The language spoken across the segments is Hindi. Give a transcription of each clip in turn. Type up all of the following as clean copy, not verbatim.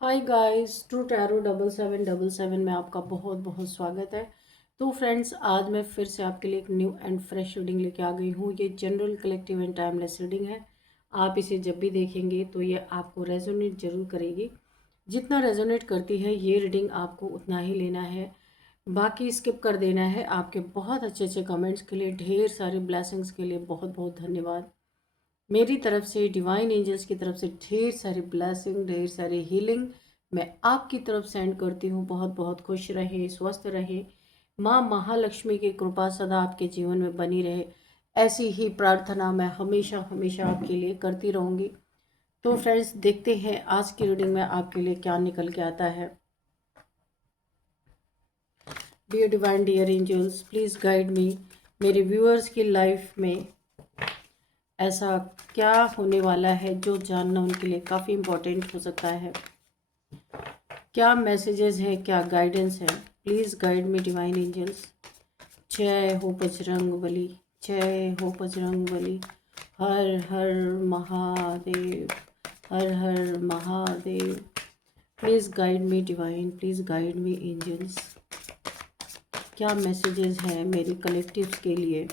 हाय गाइस, ट्रू टैरो 7777 में आपका बहुत बहुत स्वागत है। तो फ्रेंड्स, आज मैं फिर से आपके लिए एक न्यू एंड फ्रेश रीडिंग लेके आ गई हूँ। ये general collective and timeless reading है। आप इसे जब भी देखेंगे तो ये आपको रेजोनेट जरूर करेगी। जितना रेजोनेट करती है ये रीडिंग आपको उतना ही लेना है, बाकी स्किप कर देना है। आपके बहुत अच्छे अच्छे कमेंट्स के लिए, ढेर सारे ब्लेसिंग्स के लिए बहुत बहुत धन्यवाद। मेरी तरफ से, डिवाइन एंजल्स की तरफ से ढेर सारी ब्लेसिंग, ढेर सारी हीलिंग मैं आपकी तरफ सेंड करती हूँ। बहुत बहुत खुश रहे, स्वस्थ रहे, माँ महालक्ष्मी की कृपा सदा आपके जीवन में बनी रहे, ऐसी ही प्रार्थना मैं हमेशा हमेशा आपके लिए करती रहूँगी। तो फ्रेंड्स, देखते हैं आज की रीडिंग में आपके लिए क्या निकल के आता है। Dear divine, dear angels, please guide me. मेरे व्यूअर्स की लाइफ में ऐसा क्या होने वाला है जो जानना उनके लिए काफ़ी इम्पोर्टेंट हो सकता है। क्या मैसेजेस हैं, क्या गाइडेंस है? Please guide me divine angels. जय हो बजरंग बली, जय हो बजरंग बली। हर हर महादेव, हर हर Mahadev. Please guide me divine, please guide me angels. क्या मैसेजेस हैं मेरे कलेक्टिव्स के लिए?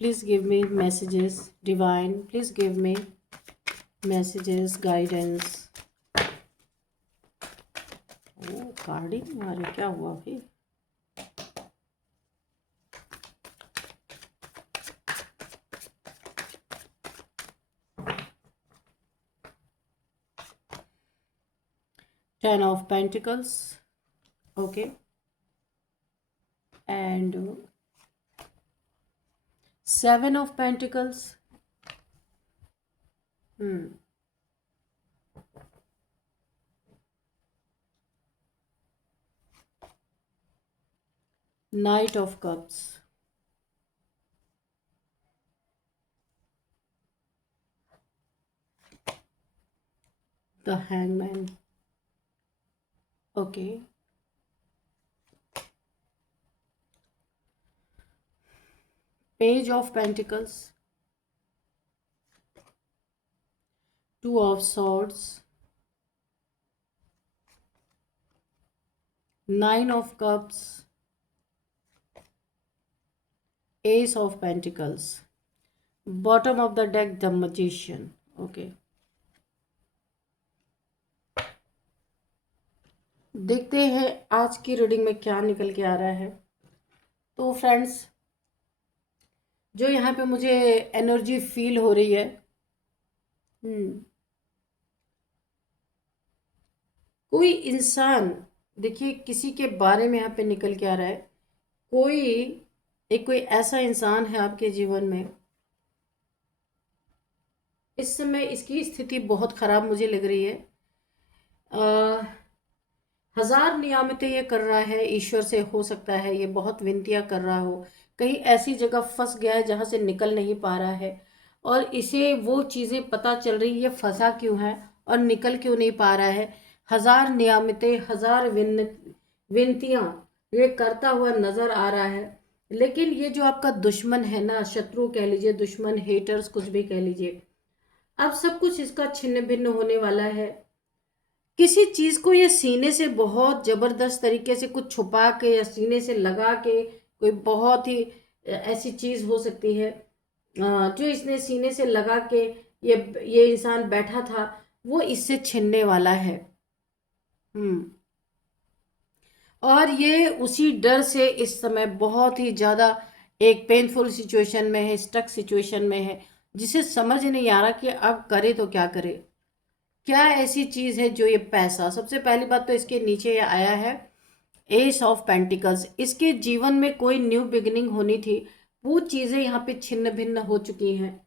Please give me messages, divine. Please give me messages, guidance. O card ही नहीं आ रही, क्या हुआ फिर? Ten of Pentacles, okay, and Seven of Pentacles. Knight of Cups. The Hangman. Okay. Page of Pentacles. Two of Swords. Nine of Cups. Ace of Pentacles. Bottom of the deck, the Magician. Okay. देखते हैं आज की रीडिंग में क्या निकल के आ रहा है। तो फ्रेंड्स, जो यहाँ पे मुझे एनर्जी फील हो रही है, कोई इंसान, देखिए किसी के बारे में यहाँ पे निकल के आ रहा है। कोई ऐसा इंसान है आपके जीवन में, इस समय इसकी स्थिति बहुत खराब मुझे लग रही है। हजार नियामतें ये कर रहा है, ईश्वर से हो सकता है ये बहुत विनतियां कर रहा हो, कहीं ऐसी जगह फंस गया है जहां से निकल नहीं पा रहा है, और इसे वो चीज़ें पता चल रही, ये फंसा क्यों है और निकल क्यों नहीं पा रहा है। हजार नियामतें, हजार विनतियां ये करता हुआ नजर आ रहा है। लेकिन ये जो आपका दुश्मन है ना, शत्रु कह लीजिए, दुश्मन, हेटर्स, कुछ भी कह लीजिए, अब सब कुछ इसका छिन्न भिन्न होने वाला है। किसी चीज को ये सीने से बहुत जबरदस्त तरीके से कुछ छुपा के या सीने से लगा के, कोई बहुत ही ऐसी चीज हो सकती है जो इसने सीने से लगा के ये इंसान बैठा था, वो इससे छिनने वाला है। और ये उसी डर से इस समय बहुत ही ज्यादा एक पेनफुल सिचुएशन में है, स्टक सिचुएशन में है, जिसे समझ नहीं आ रहा कि अब करे तो क्या करे। क्या ऐसी चीज है जो ये पैसा, सबसे पहली बात तो इसके नीचे ये आया है एस ऑफ पेंटिकल्स। इसके जीवन में कोई न्यू बिगिनिंग होनी थी, वो चीजें यहाँ पे छिन्न भिन्न हो चुकी हैं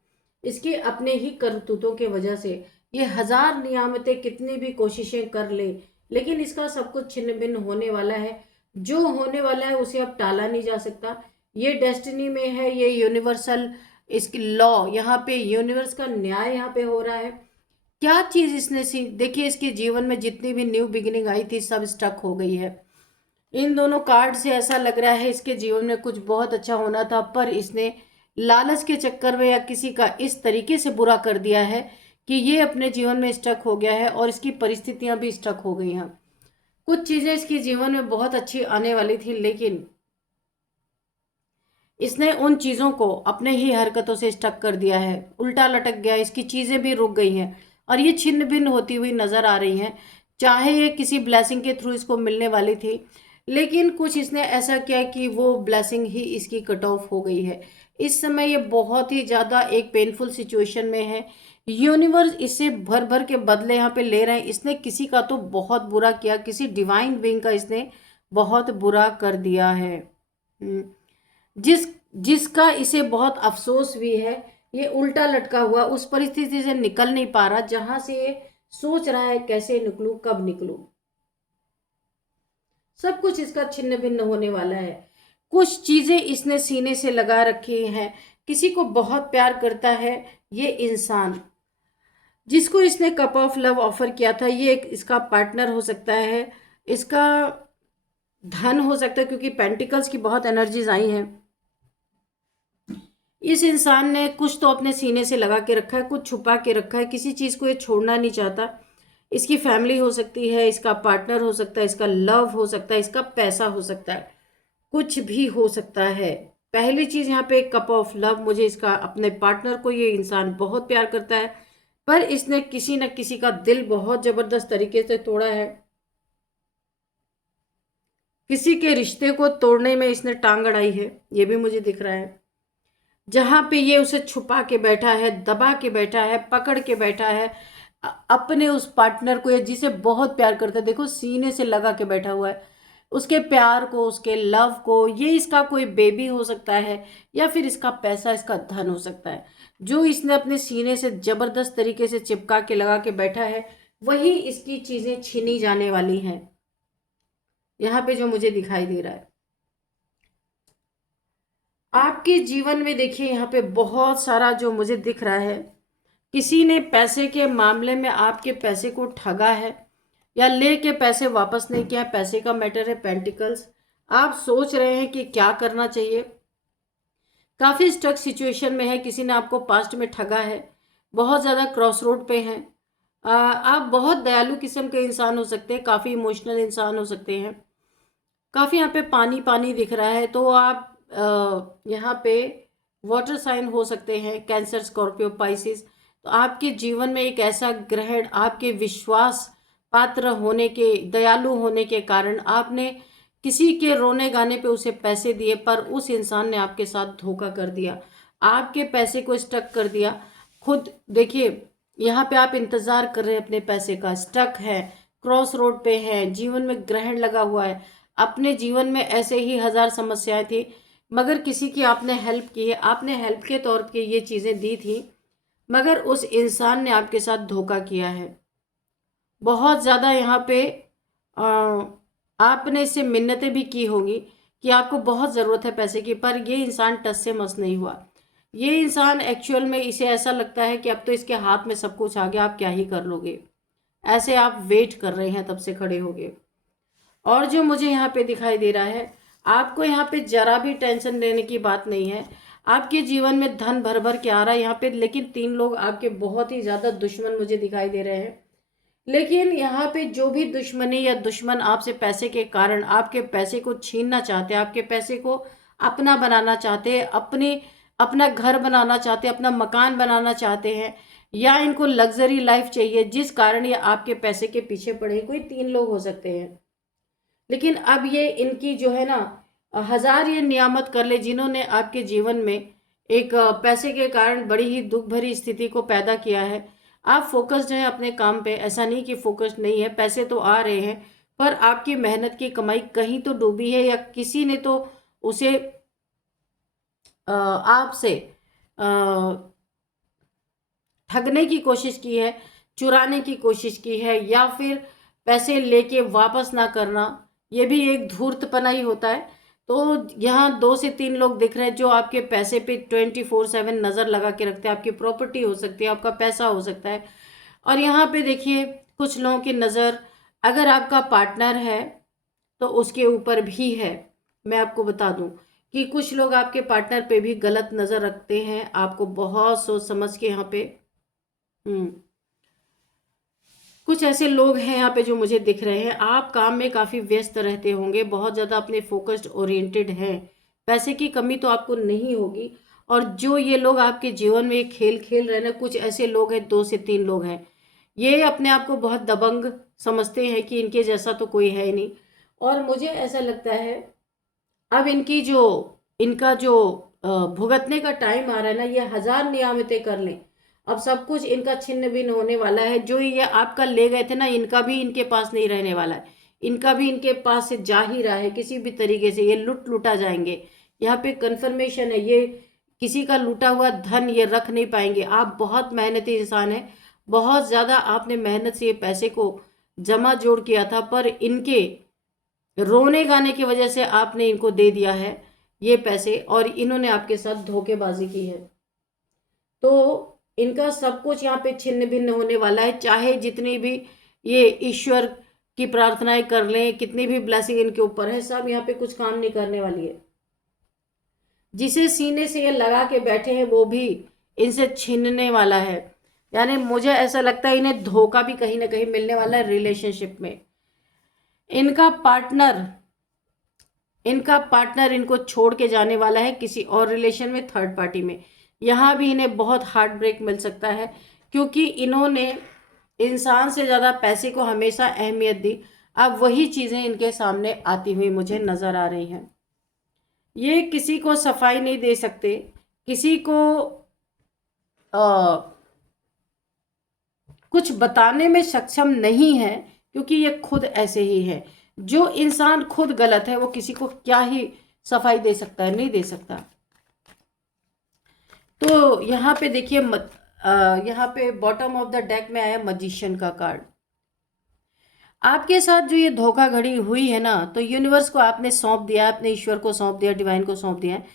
इसके अपने ही करतूतों के वजह से। ये हजार नियामतें कितनी भी कोशिशें कर ले, लेकिन इसका सब कुछ छिन्न भिन्न होने वाला है। जो होने वाला है उसे अब टाला नहीं जा सकता। ये डेस्टिनी में है, ये यूनिवर्सल, इसकी लॉ, यहाँ पे यूनिवर्स का न्याय यहाँ पे हो रहा है क्या चीज़ इसने सी, देखिए इसके जीवन में जितनी भी न्यू बिगिनिंग आई थी सब स्टक हो गई है। इन दोनों कार्ड से ऐसा लग रहा है इसके जीवन में कुछ बहुत अच्छा होना था, पर इसने लालच के चक्कर में या किसी का इस तरीके से बुरा कर दिया है कि ये अपने जीवन में स्टक हो गया है और इसकी परिस्थितियां भी स्टक हो गई हैं। कुछ चीजें इसके जीवन में बहुत अच्छी आने वाली थी, लेकिन इसने उन चीजों को अपने ही हरकतों से स्टक कर दिया है, उल्टा लटक गया, इसकी चीजें भी रुक गई हैं और ये छिन्न भिन्न होती हुई नजर आ रही हैं। चाहे ये किसी ब्लेसिंग के थ्रू इसको मिलने वाली थी, लेकिन कुछ इसने ऐसा किया कि वो ब्लेसिंग ही इसकी कट ऑफ हो गई है। इस समय ये बहुत ही ज्यादा एक पेनफुल सिचुएशन में है। यूनिवर्स इससे भर भर के बदले यहाँ पे ले रहे हैं। इसने किसी का तो बहुत बुरा किया, किसी डिवाइन बीइंग का इसने बहुत बुरा कर दिया है। जिस जिसका इसे बहुत अफसोस भी है। ये उल्टा लटका हुआ उस परिस्थिति से निकल नहीं पा रहा जहां से ये सोच रहा है कैसे निकलूं, कब निकलूं। सब कुछ इसका छिन्न भिन्न होने वाला है। कुछ चीजें इसने सीने से लगा रखी हैं। किसी को बहुत प्यार करता है ये इंसान, जिसको इसने कप ऑफ लव ऑफर किया था। ये एक इसका पार्टनर हो सकता है, इसका धन हो सकता है, क्योंकि पेंटिकल्स की बहुत एनर्जीज आई हैं। इस इंसान ने कुछ तो अपने सीने से लगा के रखा है, कुछ छुपा के रखा है, किसी चीज को ये छोड़ना नहीं चाहता। इसकी फैमिली हो सकती है, इसका पार्टनर हो सकता है, इसका लव हो सकता है, इसका पैसा हो सकता है, कुछ भी हो सकता है। पहली चीज यहाँ पे कप ऑफ लव, मुझे इसका अपने पार्टनर को ये इंसान बहुत प्यार करता है, पर इसने किसी न किसी का दिल बहुत जबरदस्त तरीके से तोड़ा है। किसी के रिश्ते को तोड़ने में इसने टांग अड़ाई है, ये भी मुझे दिख रहा है। जहां पे ये उसे छुपा के बैठा है, दबा के बैठा है, पकड़ के बैठा है अपने उस पार्टनर को, या जिसे बहुत प्यार करता है, देखो सीने से लगा के बैठा हुआ है उसके प्यार को, उसके लव को। ये इसका कोई बेबी हो सकता है या फिर इसका पैसा, इसका धन हो सकता है, जो इसने अपने सीने से जबरदस्त तरीके से चिपका के लगा के बैठा है। वही इसकी चीजें छीनी जाने वाली हैं, यहाँ पे जो मुझे दिखाई दे रहा है। आपके जीवन में देखिए यहाँ पे बहुत सारा जो मुझे दिख रहा है, किसी ने पैसे के मामले में आपके पैसे को ठगा है या लेके पैसे वापस नहीं किया। पैसे का मैटर है पेंटिकल्स। आप सोच रहे हैं कि क्या करना चाहिए, काफी स्टक सिचुएशन में है, किसी ने आपको पास्ट में ठगा है, बहुत ज्यादा क्रॉस रोड पे हैं। आप बहुत दयालु किस्म के इंसान हो सकते हैं, काफी इमोशनल इंसान हो सकते हैं। काफी यहाँ पे पानी पानी दिख रहा है, तो आप यहाँ पे वाटर साइन हो सकते हैं, कैंसर, स्कॉर्पियो, पाइसिस। तो आपके जीवन में एक ऐसा ग्रहण, आपके विश्वास पात्र होने के, दयालु होने के कारण आपने किसी के रोने गाने पे उसे पैसे दिए, पर उस इंसान ने आपके साथ धोखा कर दिया, आपके पैसे को स्टक कर दिया। खुद देखिए यहाँ पे आप इंतजार कर रहे हैं अपने पैसे का, स्टक है, क्रॉस रोड पे है, जीवन में ग्रहण लगा हुआ है। अपने जीवन में ऐसे ही हजार समस्याएं थी, मगर किसी की आपने हेल्प की है, आपने हेल्प के तौर पे ये चीजें दी थी, मगर उस इंसान ने आपके साथ धोखा किया है। बहुत ज्यादा यहाँ पे आपने इससे मिन्नतें भी की होंगी कि आपको बहुत ज़रूरत है पैसे की, पर ये इंसान टस से मस नहीं हुआ। ये इंसान एक्चुअल में इसे ऐसा लगता है कि अब तो इसके हाथ में सब कुछ आ गया, आप क्या ही कर लोगे, ऐसे आप वेट कर रहे हैं तब से खड़े हो गए। और जो मुझे यहाँ पे दिखाई दे रहा है, आपको यहाँ पे जरा भी टेंशन लेने की बात नहीं है। आपके जीवन में धन भर भर के आ रहा है यहाँ पे, लेकिन 3 लोग आपके बहुत ही ज़्यादा दुश्मन मुझे दिखाई दे रहे हैं। लेकिन यहाँ पे जो भी दुश्मनी या दुश्मन आपसे पैसे के कारण आपके पैसे को छीनना चाहते हैं, आपके पैसे को अपना बनाना चाहते हैं, अपना घर बनाना चाहते हैं, अपना मकान बनाना चाहते हैं, या इनको लग्जरी लाइफ चाहिए, जिस कारण ये आपके पैसे के पीछे पड़े हैं। कोई 3 लोग हो सकते हैं। लेकिन अब ये इनकी जो है ना, हजार ये नियामत कर ले जिन्होंने आपके जीवन में एक पैसे के कारण बड़ी ही दुख भरी स्थिति को पैदा किया है। आप फोकस्ड हैं अपने काम पे, ऐसा नहीं कि फोकस्ड नहीं है, पैसे तो आ रहे हैं, पर आपकी मेहनत की कमाई कहीं तो डूबी है, या किसी ने तो उसे आपसे ठगने की कोशिश की है, चुराने की कोशिश की है, या फिर पैसे लेके वापस ना करना, ये भी एक धूर्तपना ही होता है। तो यहाँ 2 से 3 लोग दिख रहे हैं जो आपके पैसे पे 24/7 नज़र लगा के रखते हैं। आपकी प्रॉपर्टी हो सकती है, आपका पैसा हो सकता है, और यहाँ पे देखिए कुछ लोगों की नज़र अगर आपका पार्टनर है तो उसके ऊपर भी है। मैं आपको बता दूं कि कुछ लोग आपके पार्टनर पे भी गलत नज़र रखते हैं। आपको बहुत सोच समझ के यहाँ पे कुछ ऐसे लोग हैं यहाँ पे जो मुझे दिख रहे हैं। आप काम में काफ़ी व्यस्त रहते होंगे, बहुत ज़्यादा अपने फोकस्ड ओरिएंटेड हैं। पैसे की कमी तो आपको नहीं होगी। और जो ये लोग आपके जीवन में खेल खेल रहे हैं ना, कुछ ऐसे लोग हैं, 2 से 3 लोग हैं, ये अपने आप को बहुत दबंग समझते हैं कि इनके जैसा तो कोई है ही नहीं। और मुझे ऐसा लगता है अब इनका जो भुगतने का टाइम आ रहा है ना, ये 1000 नियामतें कर लें, अब सब कुछ इनका छिन्न भिन्न होने वाला है। जो ये आपका ले गए थे ना, इनका भी इनके पास नहीं रहने वाला है। इनका भी इनके पास से जा ही रहा है किसी भी तरीके से। ये लुटा जाएंगे। यहाँ पे कंफर्मेशन है, ये किसी का लूटा हुआ धन ये रख नहीं पाएंगे। आप बहुत मेहनती इंसान हैं, बहुत ज़्यादा आपने मेहनत से ये पैसे को जमा जोड़ किया था, पर इनके रोने गाने की वजह से आपने इनको दे दिया है ये पैसे, और इन्होंने आपके साथ धोखेबाजी की है। तो इनका सब कुछ यहाँ पे छिन्न भिन्न होने वाला है। चाहे जितनी भी ये ईश्वर की प्रार्थनाएं कर लें, कितनी भी ब्लेसिंग इनके ऊपर है, सब यहाँ पे कुछ काम नहीं करने वाली है। जिसे सीने से ये लगा के बैठे हैं वो भी इनसे छीनने वाला है। यानी मुझे ऐसा लगता है इन्हें धोखा भी कहीं ना कहीं मिलने वाला है रिलेशनशिप में। इनका पार्टनर इनको छोड़ के जाने वाला है किसी और रिलेशन में, थर्ड पार्टी में। यहाँ भी इन्हें बहुत हार्ट ब्रेक मिल सकता है, क्योंकि इन्होंने इंसान से ज़्यादा पैसे को हमेशा अहमियत दी। अब वही चीज़ें इनके सामने आती हुई मुझे नज़र आ रही हैं। ये किसी को सफाई नहीं दे सकते, किसी को कुछ बताने में सक्षम नहीं है, क्योंकि ये खुद ऐसे ही है। जो इंसान खुद गलत है वो किसी को क्या ही सफाई दे सकता है, नहीं दे सकता। तो यहाँ पे देखिए यहाँ पे बॉटम ऑफ द डेक में आया मजिशियन का कार्ड। आपके साथ जो ये धोखाधड़ी हुई है ना, तो यूनिवर्स को आपने सौंप दिया, अपने ईश्वर को सौंप दिया, डिवाइन को सौंप दिया है।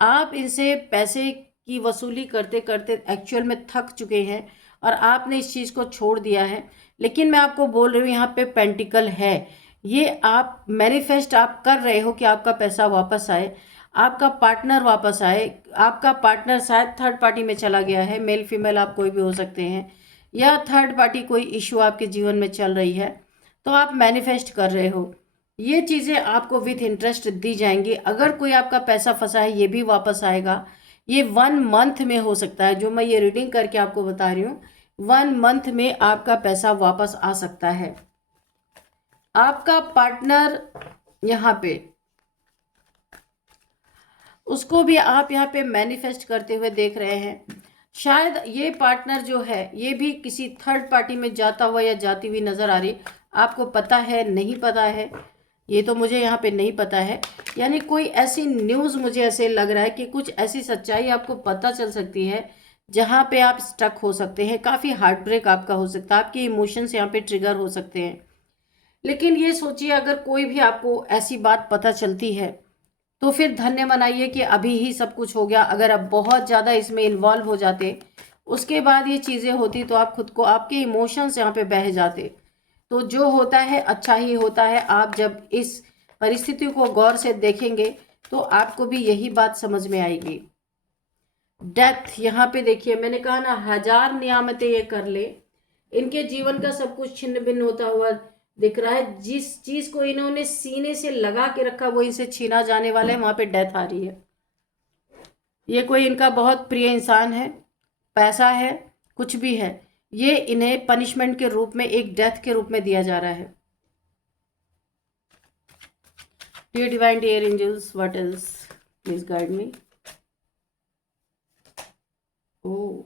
आप इनसे पैसे की वसूली करते करते एक्चुअल में थक चुके हैं और आपने इस चीज़ को छोड़ दिया है। लेकिन मैं आपको बोल रही हूँ यहाँ पे पेंटिकल है। ये आप मैनिफेस्ट आप कर रहे हो कि आपका पैसा वापस आए, आपका पार्टनर वापस आए। आपका पार्टनर शायद थर्ड पार्टी में चला गया है, मेल फीमेल आप कोई भी हो सकते हैं, या थर्ड पार्टी कोई इशू आपके जीवन में चल रही है, तो आप मैनिफेस्ट कर रहे हो। ये चीज़ें आपको विथ इंटरेस्ट दी जाएंगी। अगर कोई आपका पैसा फंसा है ये भी वापस आएगा। ये 1 मंथ में हो सकता है, जो मैं ये रीडिंग करके आपको बता रही हूँ। 1 मंथ में आपका पैसा वापस आ सकता है। आपका पार्टनर यहाँ पे, उसको भी आप यहाँ पे मैनिफेस्ट करते हुए देख रहे हैं। शायद ये पार्टनर जो है ये भी किसी थर्ड पार्टी में जाता हुआ या जाती हुई नजर आ रही। आपको पता है, नहीं पता है, ये तो मुझे यहाँ पे नहीं पता है। यानी कोई ऐसी न्यूज़ मुझे ऐसे लग रहा है कि कुछ ऐसी सच्चाई आपको पता चल सकती है जहाँ पे आप स्टक हो सकते हैं। काफ़ी हार्ट ब्रेक आपका हो सकता है, आपके इमोशंस यहाँ पे ट्रिगर हो सकते हैं। लेकिन ये सोचिए, अगर कोई भी आपको ऐसी बात पता चलती है तो फिर धन्य मनाइए कि अभी ही सब कुछ हो गया। अगर आप बहुत ज़्यादा इसमें इन्वॉल्व हो जाते, उसके बाद ये चीज़ें होती, तो आप खुद को, आपके इमोशंस यहाँ पे बह जाते। तो जो होता है अच्छा ही होता है। आप जब इस परिस्थिति को गौर से देखेंगे तो आपको भी यही बात समझ में आएगी। डेथ यहाँ पे देखिए, मैंने कहा ना 1000 नियामतें ये कर ले, इनके जीवन का सब कुछ छिन्न भिन्न होता हुआ दिख रहा है। जिस चीज को इन्होंने सीने से लगा के रखा वो इनसे छीना जाने वाला है। वहां पे डेथ आ रही है। ये कोई इनका बहुत प्रिय इंसान है, पैसा है, कुछ भी है, ये इन्हें पनिशमेंट के रूप में, एक डेथ के रूप में दिया जा रहा है। Dear divine, dear angels, what else, please guide me. Oh,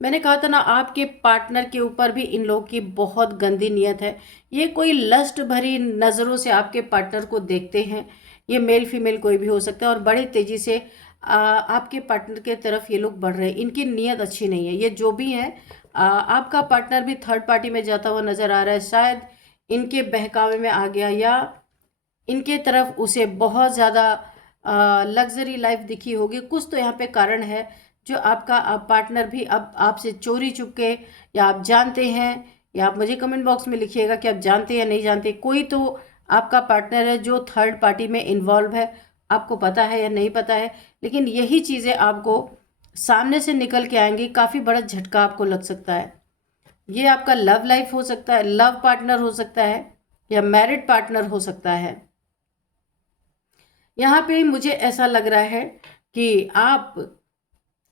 मैंने कहा था ना, आपके पार्टनर के ऊपर भी इन लोगों की बहुत गंदी नीयत है। ये कोई लस्ट भरी नज़रों से आपके पार्टनर को देखते हैं। ये मेल फीमेल कोई भी हो सकता है, और बड़े तेज़ी से आपके पार्टनर के तरफ ये लोग बढ़ रहे हैं। इनकी नीयत अच्छी नहीं है। ये जो भी है, आपका पार्टनर भी थर्ड पार्टी में जाता हुआ नज़र आ रहा है। शायद इनके बहकावे में आ गया, या इनके तरफ उसे बहुत ज़्यादा लग्जरी लाइफ दिखी होगी। कुछ तो यहाँ पे कारण है जो आपका पार्टनर भी अब आपसे चोरी चुपके, या आप जानते हैं, या आप मुझे कमेंट बॉक्स में लिखिएगा कि आप जानते हैं या नहीं जानते, कोई तो आपका पार्टनर है जो थर्ड पार्टी में इन्वॉल्व है, आपको पता है या नहीं पता है, लेकिन यही चीज़ें आपको सामने से निकल के आएंगी, काफ़ी बड़ा झटका आपको लग सकता है। ये आपका लव लाइफ हो सकता है, लव पार्टनर हो सकता है, या मैरिड पार्टनर हो सकता है। यहाँ पे मुझे ऐसा लग रहा है कि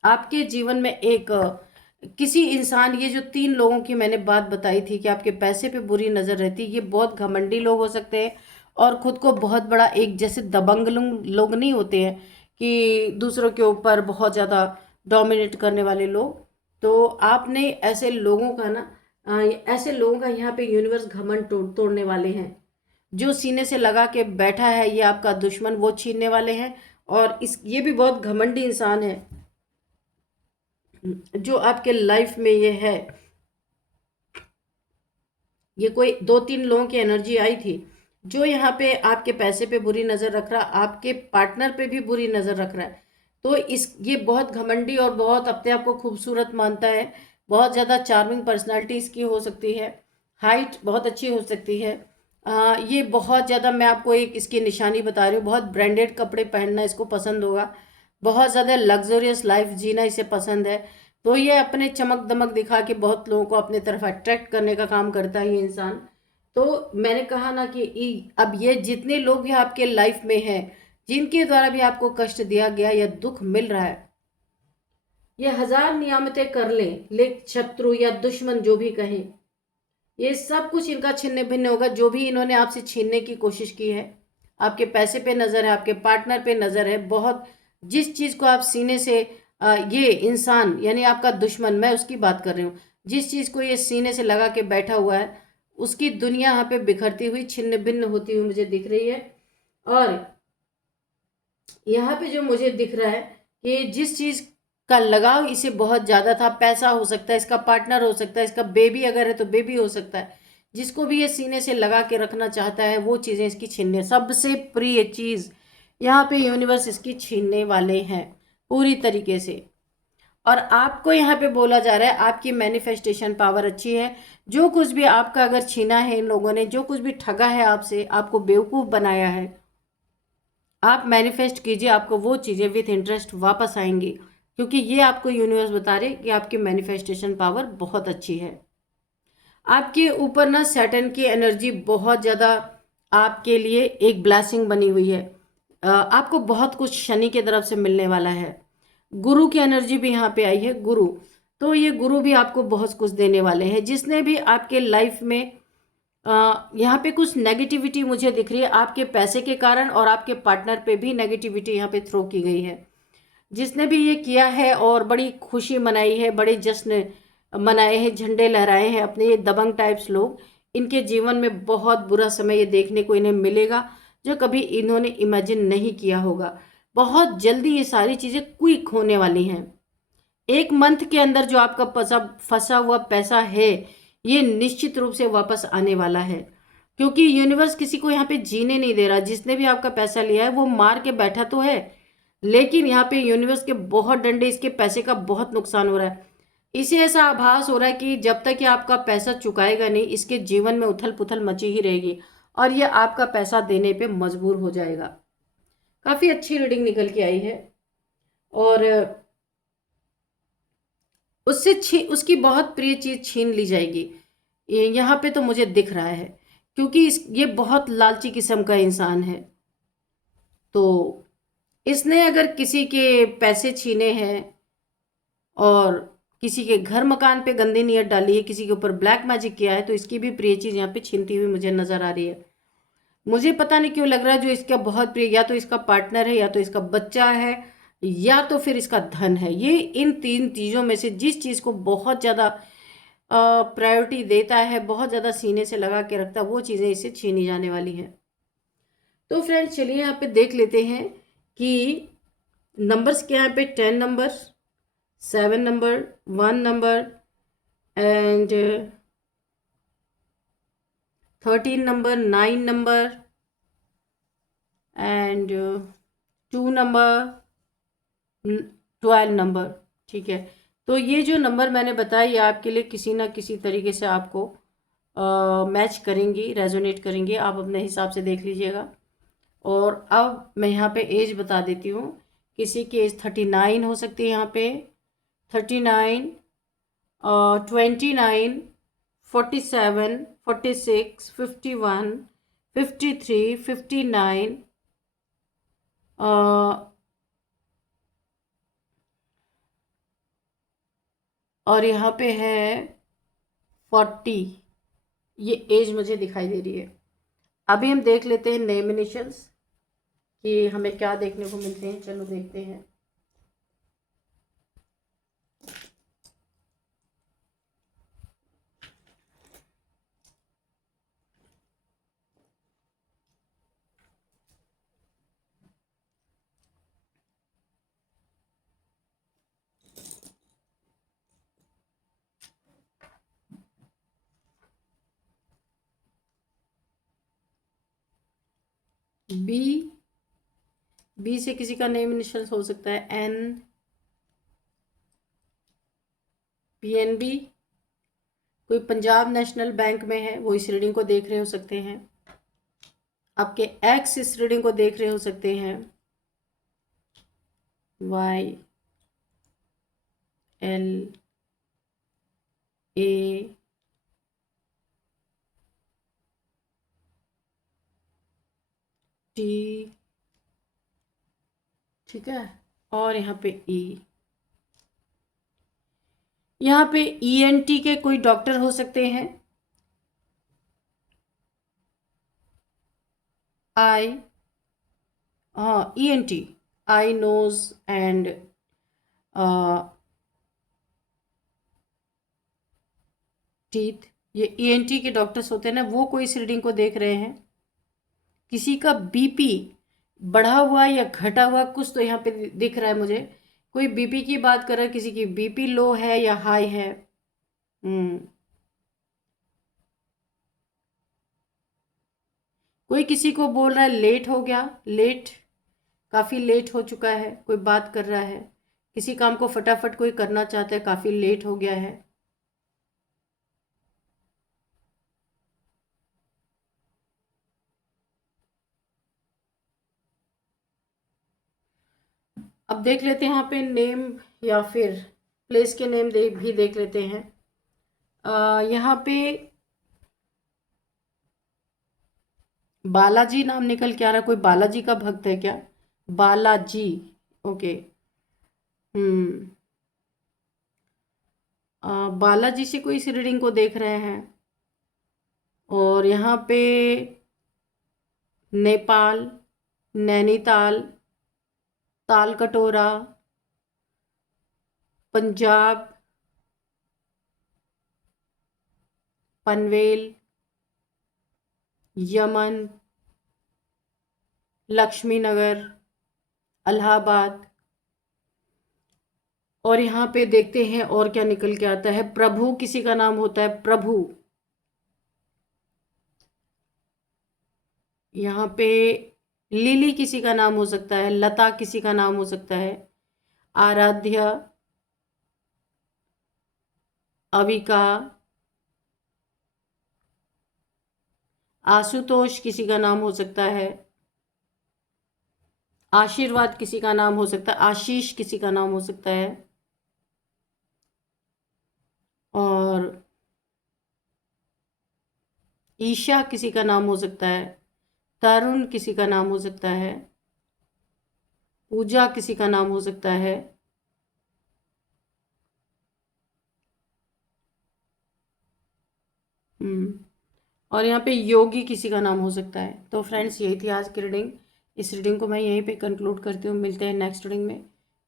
आपके जीवन में एक किसी इंसान, ये जो 3 लोगों की मैंने बात बताई थी कि आपके पैसे पे बुरी नज़र रहती है, ये बहुत घमंडी लोग हो सकते हैं और खुद को बहुत बड़ा, एक जैसे दबंग लोग नहीं होते हैं कि दूसरों के ऊपर बहुत ज़्यादा डोमिनेट करने वाले लोग। तो आपने ऐसे लोगों का ना, ऐसे लोगों का यहाँ पे यूनिवर्स घमंड तोड़ने वाले हैं। जो सीने से लगा के बैठा है ये आपका दुश्मन, वो छीनने वाले हैं। और ये भी बहुत घमंडी इंसान है जो आपके लाइफ में ये है। ये कोई 2-3 लोगों की एनर्जी आई थी जो यहाँ पे आपके पैसे पे बुरी नज़र रख रहा, आपके पार्टनर पे भी बुरी नज़र रख रहा है। तो ये बहुत घमंडी और बहुत अपने आप को खूबसूरत मानता है, बहुत ज़्यादा चार्मिंग पर्सनालिटी इसकी हो सकती है, हाइट बहुत अच्छी हो सकती है। ये बहुत ज़्यादा, मैं आपको एक इसकी निशानी बता रही हूँ, बहुत ब्रांडेड कपड़े पहनना इसको पसंद होगा, बहुत ज़्यादा लग्जरियस लाइफ जीना इसे पसंद है। तो ये अपने चमक दमक दिखा के बहुत लोगों को अपने तरफ अट्रैक्ट करने का काम करता है ये इंसान। तो मैंने कहा ना कि अब ये जितने लोग भी आपके लाइफ में हैं, जिनके द्वारा भी आपको कष्ट दिया गया या दुख मिल रहा है, ये 1000 नियामतें कर लें, लेकिन शत्रु या दुश्मन जो भी कहें, ये सब कुछ इनका छिन्न भिन्न होगा। जो भी इन्होंने आपसे छीनने की कोशिश की है, आपके पैसे पे नज़र है, आपके पार्टनर पे नज़र है, बहुत जिस चीज़ को आप सीने से, ये इंसान यानी आपका दुश्मन, मैं उसकी बात कर रही हूँ, जिस चीज़ को ये सीने से लगा के बैठा हुआ है, उसकी दुनिया यहाँ पे बिखरती हुई छिन्न भिन्न होती हुई मुझे दिख रही है। और यहाँ पे जो मुझे दिख रहा है कि जिस चीज़ का लगाव इसे बहुत ज़्यादा था, पैसा हो सकता है, इसका पार्टनर हो सकता है, इसका बेबी अगर है तो बेबी हो सकता है, जिसको भी ये सीने से लगा के रखना चाहता है, वो चीज़ें इसकी छीनने, सबसे प्रिय चीज़ यहाँ पे यूनिवर्स इसकी छीनने वाले हैं पूरी तरीके से। और आपको यहाँ पे बोला जा रहा है आपकी मैनिफेस्टेशन पावर अच्छी है। जो कुछ भी आपका अगर छीना है इन लोगों ने, जो कुछ भी ठगा है आपसे, आपको बेवकूफ़ बनाया है, आप मैनिफेस्ट कीजिए, आपको वो चीज़ें विथ इंटरेस्ट वापस आएंगी, क्योंकि ये आपको यूनिवर्स बता रहे कि आपकी मैनिफेस्टेशन पावर बहुत अच्छी है। आपके ऊपर ना सैटर्न की एनर्जी बहुत ज़्यादा आपके लिए एक ब्लेसिंग बनी हुई है। आपको बहुत कुछ शनि की तरफ से मिलने वाला है। गुरु की एनर्जी भी यहाँ पे आई है, गुरु। तो ये गुरु भी आपको बहुत कुछ देने वाले हैं। जिसने भी आपके लाइफ में यहाँ पे कुछ नेगेटिविटी मुझे दिख रही है आपके पैसे के कारण, और आपके पार्टनर पे भी नेगेटिविटी यहाँ पे थ्रो की गई है। जिसने भी ये किया है और बड़ी खुशी मनाई है, बड़े जश्न मनाए हैं, झंडे लहराए हैं अपने, ये दबंग टाइप्स लोग, इनके जीवन में बहुत बुरा समय ये देखने को इन्हें मिलेगा जो कभी इन्होंने इमेजिन नहीं किया होगा। बहुत जल्दी ये सारी चीज़ें क्विक होने वाली हैं। 1 मंथ के अंदर जो आपका फंसा हुआ पैसा है, ये निश्चित रूप से वापस आने वाला है, क्योंकि यूनिवर्स किसी को यहाँ पे जीने नहीं दे रहा। जिसने भी आपका पैसा लिया है वो मार के बैठा तो है, लेकिन यहाँ पे यूनिवर्स के बहुत डंडे, इसके पैसे का बहुत नुकसान हो रहा है। इसे ऐसा आभास हो रहा है कि जब तक ये आपका पैसा चुकाएगा नहीं, इसके जीवन में उथल पुथल मची ही रहेगी और ये आपका पैसा देने पे मजबूर हो जाएगा। काफ़ी अच्छी रीडिंग निकल के आई है। और उसकी बहुत प्रिय चीज़ छीन ली जाएगी, यहाँ पे तो मुझे दिख रहा है, क्योंकि ये बहुत लालची किस्म का इंसान है। तो इसने अगर किसी के पैसे छीने हैं और किसी के घर मकान पे गंदी नीयत डाली है, किसी के ऊपर ब्लैक मैजिक किया है, तो इसकी भी प्रिय चीज़ यहाँ पे छीनती हुई मुझे नज़र आ रही है। मुझे पता नहीं क्यों लग रहा है जो इसका बहुत प्रिय, या तो इसका पार्टनर है, या तो इसका बच्चा है, या तो फिर इसका धन है। ये इन 3 चीज़ों में से जिस चीज़ को बहुत ज़्यादा प्रायोरिटी देता है, बहुत ज़्यादा सीने से लगा के रखता है, वो चीज़ें इससे छीनी जाने वाली हैं। तो फ्रेंड्स चलिए यहाँ पे देख लेते हैं कि नंबर्स क्या है यहाँ पे। 10 number, 7 number, 1 number and 13 number, 9 number and 2 number, 12 number. ठीक है, तो ये जो नंबर मैंने बताया ये आपके लिए किसी ना किसी तरीके से आपको मैच करेंगी, रेजोनेट करेंगी, आप अपने हिसाब से देख लीजिएगा। और अब मैं यहाँ पे एज बता देती हूँ। किसी की एज 39 हो सकती है, यहाँ पे 39, 29, 47, 46, 51, 53, 59, और यहाँ पे है 40। ये एज मुझे दिखाई दे रही है। अभी हम देख लेते हैं नेम इनिशियल्स कि हमें क्या देखने को मिलते हैं। चलो देखते हैं। बी, बी से किसी का नेम इनिशियल्स हो सकता है एन, पीएनबी। कोई पंजाब नेशनल बैंक में है, वो इस रीडिंग को देख रहे हो सकते हैं। आपके एक्स इस रीडिंग को देख रहे हो सकते हैं। वाई, एल, ए, टी, ठीक है, और यहाँ पे ई। यहाँ पे ईएनटी के कोई डॉक्टर हो सकते हैं। आई, हाँ ENT, eye nose and teeth, ये ईएनटी के डॉक्टर्स होते हैं ना, वो कोई इस रीडिंग को देख रहे हैं। किसी का बीपी बढ़ा हुआ या घटा हुआ कुछ तो यहाँ पे दिख रहा है मुझे। कोई बीपी की बात कर रहा है, किसी की बीपी लो है या हाई है। कोई किसी को बोल रहा है लेट हो गया, लेट, काफ़ी लेट हो चुका है। कोई बात कर रहा है, किसी काम को फटाफट कोई करना चाहता है, काफ़ी लेट हो गया है। अब देख लेते हैं यहाँ पे नेम या फिर प्लेस के नेम भी देख लेते हैं। यहाँ पे बालाजी नाम निकल के आ रहा है। कोई बालाजी का भक्त है क्या? बालाजी, ओके। हम्म, बालाजी से कोई इस रीडिंग को देख रहे हैं। और यहाँ पे नेपाल, नैनीताल, ताल कटोरा, पंजाब, पनवेल, यमन, लक्ष्मी नगर, इलाहाबाद। और यहाँ पे देखते हैं और क्या निकल के आता है। प्रभु किसी का नाम होता है, प्रभु। यहाँ पे लिली किसी का नाम हो सकता है, लता किसी का नाम हो सकता है, आराध्या, अविका, आशुतोष किसी का नाम हो सकता है, आशीर्वाद किसी का नाम हो सकता है, आशीष किसी का नाम हो सकता है, और ईशा किसी का नाम हो सकता है, तरुण किसी का नाम हो सकता है, पूजा किसी का नाम हो सकता है, और यहाँ पे योगी किसी का नाम हो सकता है। तो फ्रेंड्स यही थी आज की रीडिंग। इस रीडिंग को मैं यहीं पे कंक्लूड करती हूँ। मिलते हैं नेक्स्ट रीडिंग में।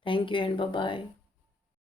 Thank you and bye bye.